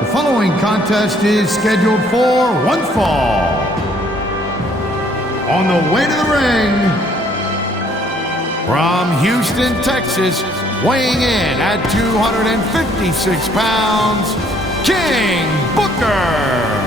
The following contest is scheduled for one fall. On the way to the ring, from Houston, Texas, weighing in at 256 pounds, King Booker.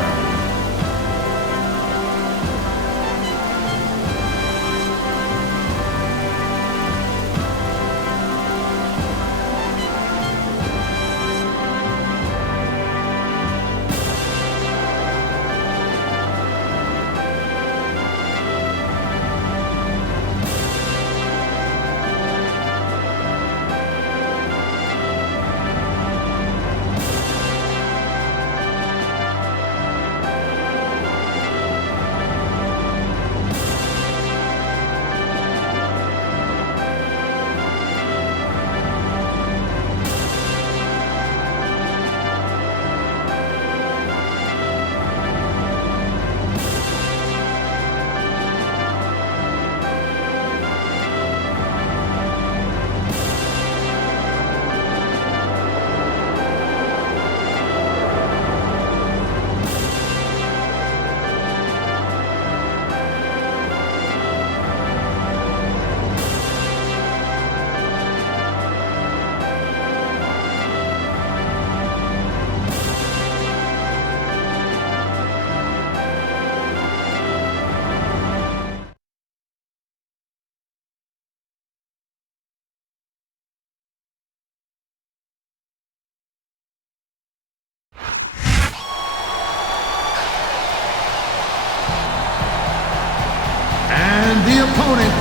The opponent,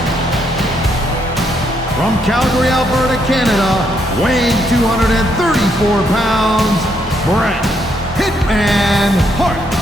from Calgary, Alberta, Canada, weighing 234 pounds, Bret Hitman Hart.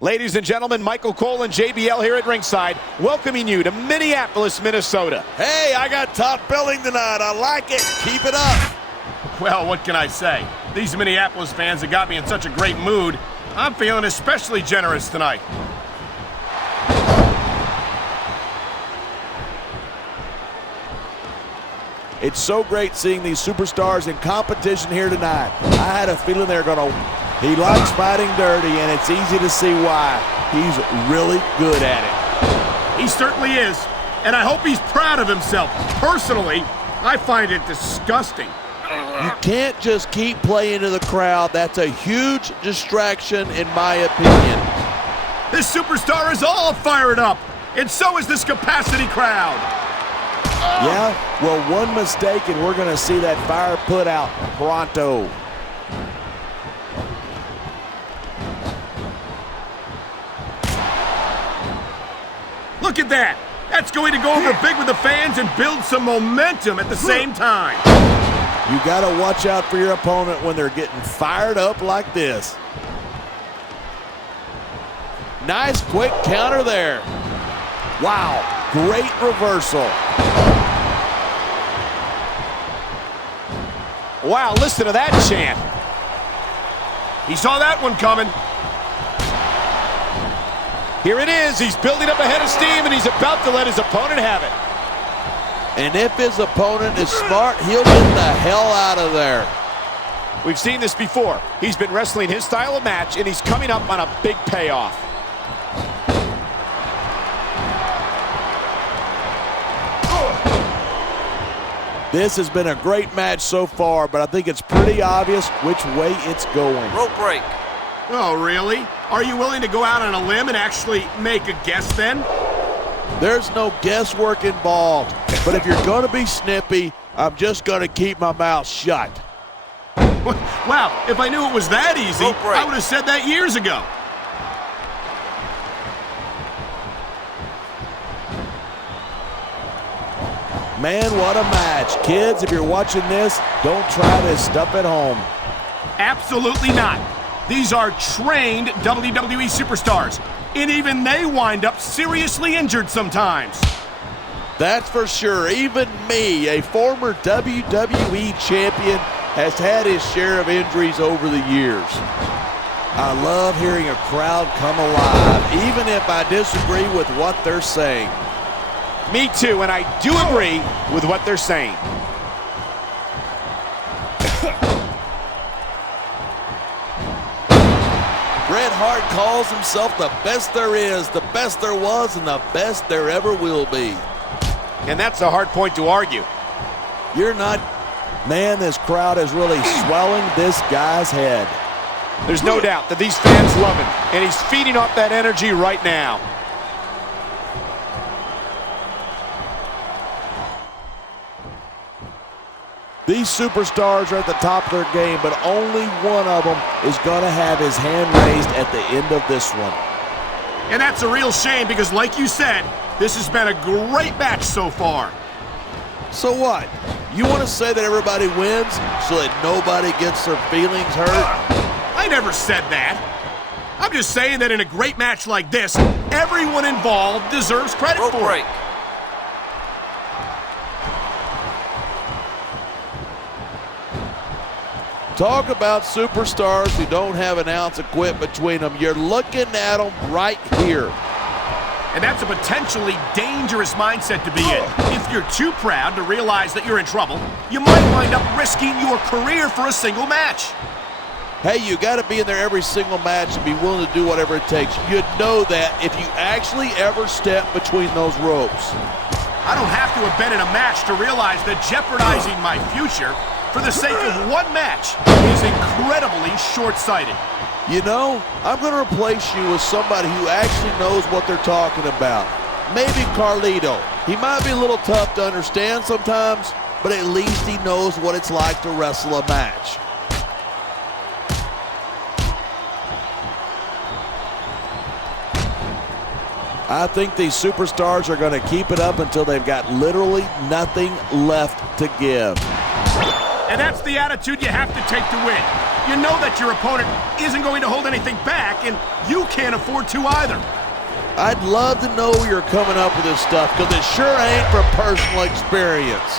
Ladies and gentlemen, Michael Cole and JBL here at ringside, welcoming you to Minneapolis, Minnesota. Hey, I got top billing tonight. I like it. Keep it up. Well, what can I say? These Minneapolis fans have got me in such a great mood. I'm feeling especially generous tonight. It's so great seeing these superstars in competition here tonight. I had a feeling they're going to... He likes fighting dirty, and it's easy to see why. He's really good at it. He certainly is, and I hope he's proud of himself. Personally, I find it disgusting. You can't just keep playing to the crowd. That's a huge distraction, in my opinion. This superstar is all fired up, and so is this capacity crowd. Yeah, well, one mistake, and we're going to see that fire put out pronto. Look at that. That's going to go over big with the fans and build some momentum at the same time. You got to watch out for your opponent when they're getting fired up like this. Nice quick counter there. Wow, great reversal. Wow, listen to that chant. He saw that one coming. Here it is. He's building up a head of steam, and he's about to let his opponent have it. And if his opponent is smart, he'll get the hell out of there. We've seen this before. He's been wrestling his style of match, and he's coming up on a big payoff. This has been a great match so far, but I think it's pretty obvious which way it's going. Rope break. Oh, really? Are you willing to go out on a limb and actually make a guess then? There's no guesswork involved, but if you're going to be snippy, I'm just going to keep my mouth shut. Wow, if I knew it was that easy, I would have said that years ago. Man, what a match. Kids, if you're watching this, don't try this stuff at home. Absolutely not. These are trained WWE superstars, and even they wind up seriously injured sometimes. That's for sure. Even me, a former WWE champion, has had his share of injuries over the years. I love hearing a crowd come alive, even if I disagree with what they're saying. Me too, and I do agree with what they're saying. Bret Hart calls himself the best there is, the best there was, and the best there ever will be. And that's a hard point to argue. You're not... Man, this crowd is really swelling this guy's head. There's no doubt that these fans love him, and he's feeding off that energy right now. These superstars are at the top of their game, but only one of them is going to have his hand raised at the end of this one. And that's a real shame because, like you said, this has been a great match so far. So what? You want to say that everybody wins so that nobody gets their feelings hurt? I never said that. I'm just saying that in a great match like this, everyone involved deserves credit for it. Talk about superstars who don't have an ounce of quit between them. You're looking at them right here. And that's a potentially dangerous mindset to be in. If you're too proud to realize that you're in trouble, you might wind up risking your career for a single match. Hey, you got to be in there every single match and be willing to do whatever it takes. You'd know that if you actually ever step between those ropes. I don't have to have been in a match to realize that jeopardizing my future for the sake of one match is incredibly short-sighted. You know, I'm going to replace you with somebody who actually knows what they're talking about. Maybe Carlito. He might be a little tough to understand sometimes, but at least he knows what it's like to wrestle a match. I think these superstars are going to keep it up until they've got literally nothing left to give. And that's the attitude you have to take to win. You know that your opponent isn't going to hold anything back, and you can't afford to either. I'd love to know where you're coming up with this stuff, because it sure ain't from personal experience.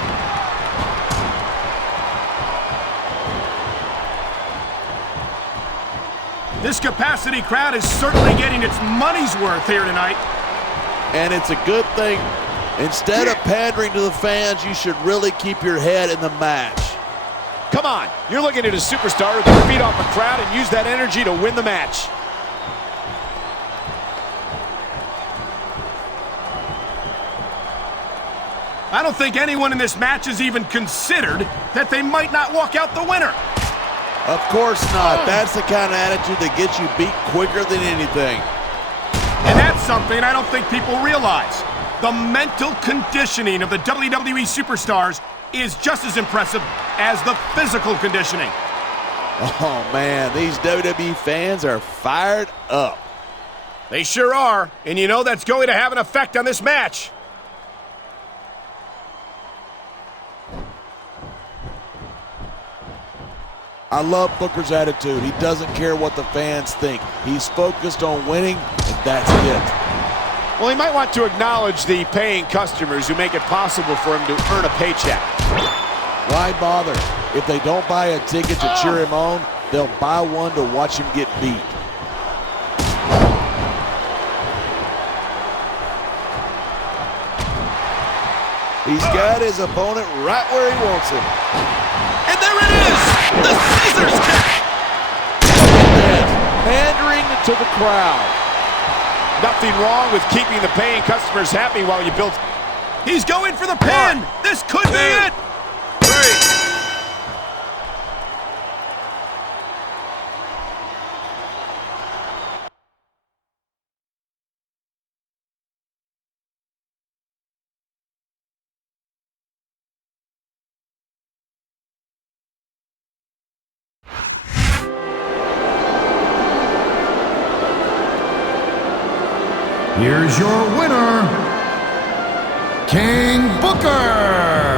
This capacity crowd is certainly getting its money's worth here tonight. And it's a good thing. Instead of pandering to the fans, you should really keep your head in the match. Come on, you're looking at a superstar who can feed off a crowd and use that energy to win the match. I don't think anyone in this match has even considered that they might not walk out the winner. Of course not. That's the kind of attitude that gets you beat quicker than anything. And that's something I don't think people realize. The mental conditioning of the WWE superstars is just as impressive as the physical conditioning. Oh, man, these WWE fans are fired up. They sure are, and you know that's going to have an effect on this match. I love Booker's attitude. He doesn't care what the fans think. He's focused on winning, and that's it. Well, he might want to acknowledge the paying customers who make it possible for him to earn a paycheck. Why bother? If they don't buy a ticket to cheer him on, they'll buy one to watch him get beat. He's got his opponent right where he wants him. And there it is! The scissors kick! Pandering to the crowd. Nothing wrong with keeping the paying customers happy while you build. He's going for the pin! This could be it! Here's your winner, King Booker.